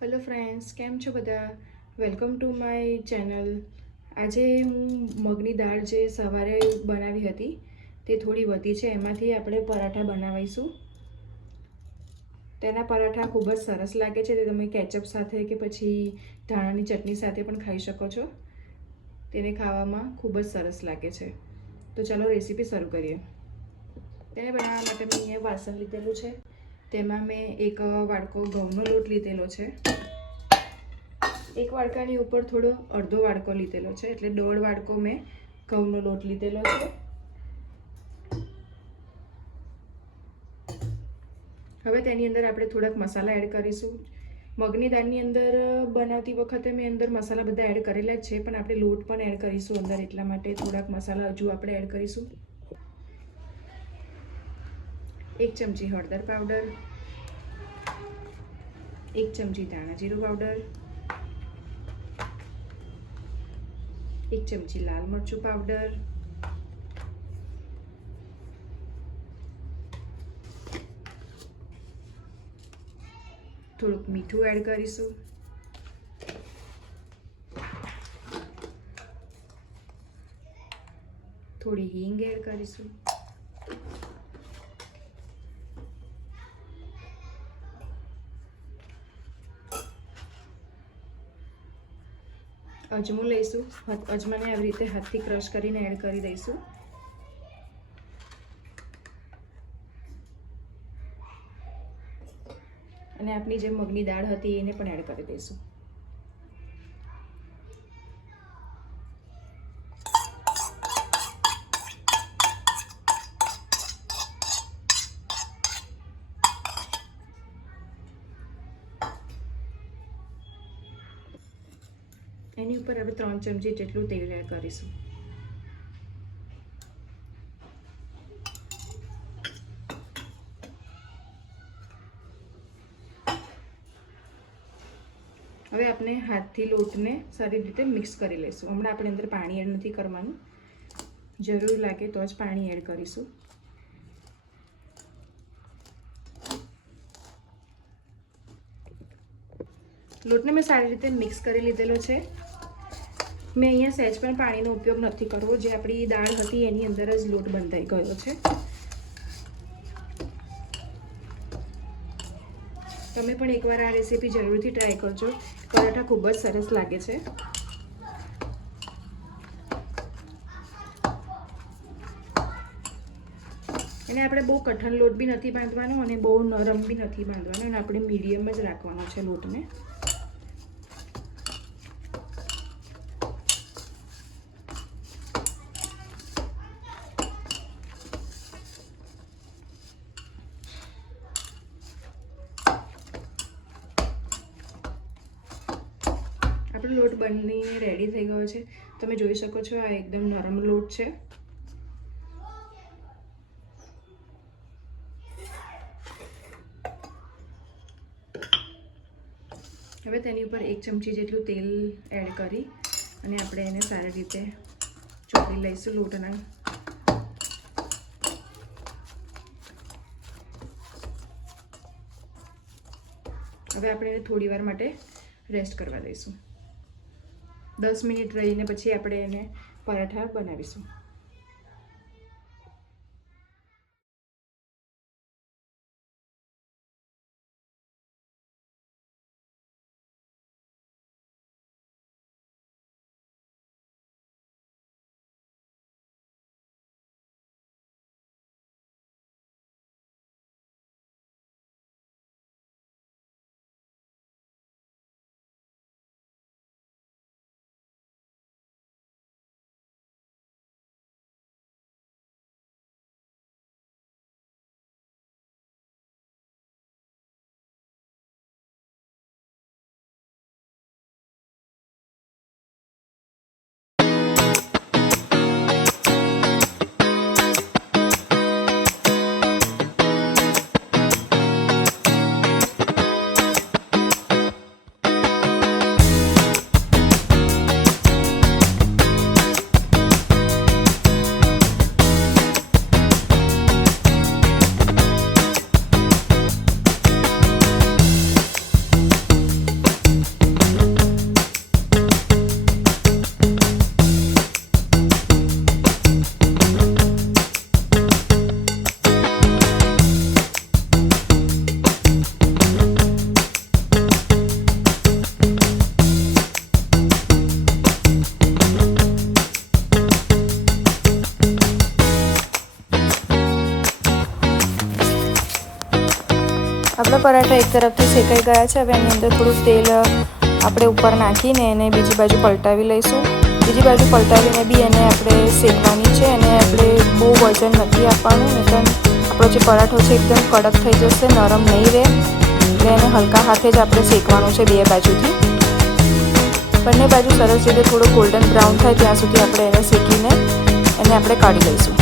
Hello friends, કેમ છો બધા? Welcome to my channel. આજે હું મગની દાળ જે સવારે બનાવી હતી તે થોડી વધી છે, એમાંથી આપણે પરાઠા બનાવીશું. તેના પરાઠા ખૂબ જ સરસ લાગે છે. તે તમે કેચઅપ સાથે કે પછી ધાણાની ચટણી સાથે પણ ખાઈ શકો છો. તેને ખાવામાં ખૂબ જ સરસ લાગે છે. તો ચાલો રેસીપી શરૂ કરીએ. તેને બનાવવા માટે મેં અહીંયા વાસણ લીધેલું છે. તેમાં મેં એક વાડકો ઘઉંનો લોટ લીધેલો છે. એક વાડકાની ઉપર થોડો અડધો વાડકો લીધેલો છે, એટલે 1.5 વાડકો મેં ઘઉંનો લોટ લીધેલો છે. હવે તેની અંદર આપણે થોડાક મસાલા એડ કરીશું. મગની દાળની અંદર બનાવતી વખતે મેં અંદર મસાલા બધા એડ કરેલા જ છે, પણ આપણે લોટ પણ એડ કરીશું અંદર, એટલા માટે થોડાક મસાલા હજુ આપણે એડ કરીશું. 1 ચમચી હળદર પાવડર, 1 ચમચી ધાણા જીરું પાવડર, 1 ચમચી લાલ મરચું પાવડર, થોડુંક મીઠું એડ કરીશું, થોડી હિંગ એડ કરીશું, અજમો લઈશું. અજમાને આવી રીતે હાથથી ક્રશ કરીને એડ કરી દઈશું. અને આપણી જે મગની દાળ હતી એને પણ એડ કરી દઈશું. એની ઉપર આપણે 3 ચમચી જેટલું તેલ એડ કરીશું. હવે આપણે હાથથી લોટને સારી રીતે મિક્સ કરી લઈશું. હમણાં આપણે અંદર પાણી એડ નથી કરવાનું, જરૂર લાગે તો જ પાણી એડ કરીશું. લોટને મેં સારી રીતે મિક્સ કરી લીધેલો છે. મેં અહીંયા સહેજ પણ પાણીનો ઉપયોગ નથી કરવો, જે આપણી દાળ હતી એની અંદર જ લોટ બંધાઈ ગયો છે. તમે પણ એકવાર આ રેસીપી જરૂરથી ટ્રાય કરજો. પરાઠા ખૂબ જ સરસ લાગે છે. એને આપણે બહુ કઠણ લોટ બી નથી બાંધવાનો અને બહુ નરમ બી નથી બાંધવાનો, અને આપણે મીડિયમ જ રાખવાનો છે લોટને. આપણો લોટ બનીને રેડી થઈ ગયો છે. તમે જોઈ શકો છો આ એકદમ નરમ લોટ છે. હવે તેની ઉપર 1 ચમચી જેટલું તેલ એડ કરી અને આપણે એને સારી રીતે ચોળી લઈશું લોટના. હવે આપણે એને થોડી વાર માટે રેસ્ટ કરવા દઈશું. 10 મિનિટ રહીને પછી આપણે એને પરાઠા બનાવીશું. પરાઠા એક તરફથી શેકાઈ ગયા છે. હવે એની અંદર થોડું તેલ આપણે ઉપર નાખીને એને બીજી બાજુ પલટાવી લઈશું. બીજી બાજુ પલટાવીને બી એને આપણે શેકવાની છે. અને આપણે બહુ વજન નથી આપવાનું, નહીં આપણો જે પરાઠો છે એકદમ કડક થઈ જશે, નરમ નહીં રહે. એટલે એને હલકા હાથે જ આપણે શેકવાનું છે બે બાજુથી. બંને બાજુ સરસ રીતે થોડો ગોલ્ડન બ્રાઉન થાય ત્યાં સુધી આપણે એને શેકીને એને આપણે કાઢી લઈશું.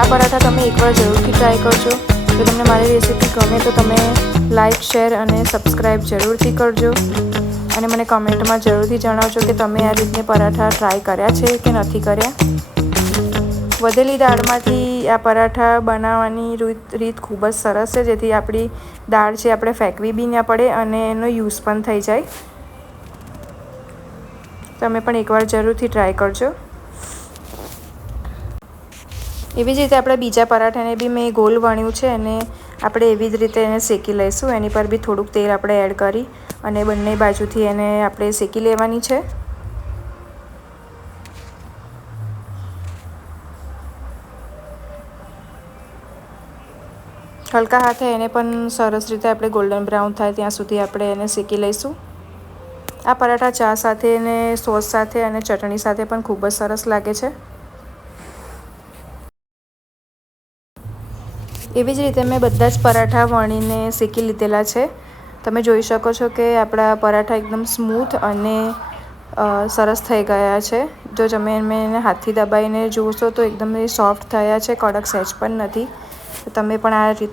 આ પરાઠા તમે એકવાર જરૂરથી ટ્રાય કરજો. જો તમને મારી રેસીપી ગમે તો તમે લાઇક, શેર અને સબસ્ક્રાઈબ જરૂરથી કરજો. અને મને કમેન્ટમાં જરૂરથી જણાવજો કે તમે આ રીતને પરાઠા ટ્રાય કર્યા છે કે નથી કર્યા. વધેલી દાળમાંથી આ પરાઠા બનાવવાની રીત ખૂબ જ સરસ છે, જેથી આપણી દાળ છે આપણે ફેંકવી બી ના પડે અને એનો યુઝ પણ થઈ જાય. તમે પણ એકવાર જરૂરથી ટ્રાય કરજો. એવી જ રીતે આપણે બીજા પરાઠાને બી મેં ગોલ વણ્યું છે અને આપણે એવી જ રીતે એને શેકી લઈશું. એની પર બી થોડુંક તેલ આપણે એડ કરી અને બંને બાજુથી એને આપણે શેકી લેવાની છે. હલકા હાથે એને પણ સરસ રીતે આપણે ગોલ્ડન બ્રાઉન થાય ત્યાં સુધી આપણે એને શેકી લઈશું. આ પરાઠા ચા સાથે અને સોસ સાથે અને ચટણી સાથે પણ ખૂબ જ સરસ લાગે છે. એવી જ રીતે મેં બધા જ પરાઠા વણીને શેકી લીધેલા છે. તમે જોઈ શકો છો કે આપણા પરાઠા એકદમ સ્મૂથ અને સરસ થઈ ગયા છે. જો તમે એને હાથથી દબાઈને જોશો તો એકદમ સોફ્ટ થયા છે, કડક સહેજ પણ નથી. તો તમે પણ આ રીતે